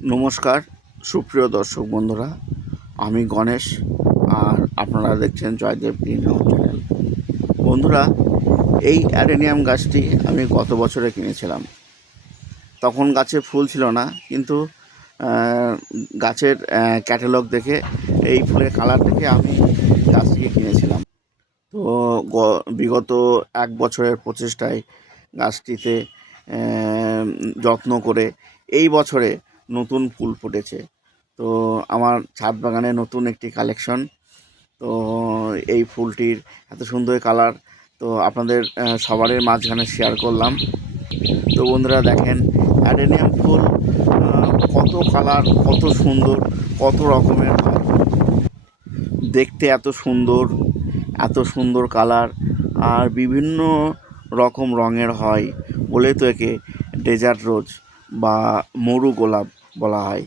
নমস্কার সুপ্রিয় দর্শক বন্ধুরা, আমি গণেশ আর আপনারা দেখছেন জয়দেব গ্রিন হাউস চ্যানেল। বন্ধুরা, এই অ্যাডেনিয়াম গাছটি আমি গত বছরে কিনেছিলাম। তখন গাছে ফুল ছিল না, কিন্তু গাছের ক্যাটালগ দেখে এই ফুলের কালার দেখে আমি গাছটিকে কিনেছিলাম। তো বিগত এক বছরের প্রচেষ্টায় গাছটিতে যত্ন করে এই বছরে নতুন ফুল ফুটেছে। তো আমার ছাদ বাগানে নতুন একটি কালেকশন। তো এই ফুলটির এত সুন্দর কালার, তো আপনাদের সবারের মাঝখানে শেয়ার করলাম। তো বন্ধুরা দেখেন, অ্যাডেনিয়াম ফুল কত কালার, কত সুন্দর, কত রকমের হয়, দেখতে এত সুন্দর, এত সুন্দর কালার আর বিভিন্ন রকম রঙের হয় বলে তো একে ডেজার্ট রোজ বা মরু গোলাপ বলা হয়।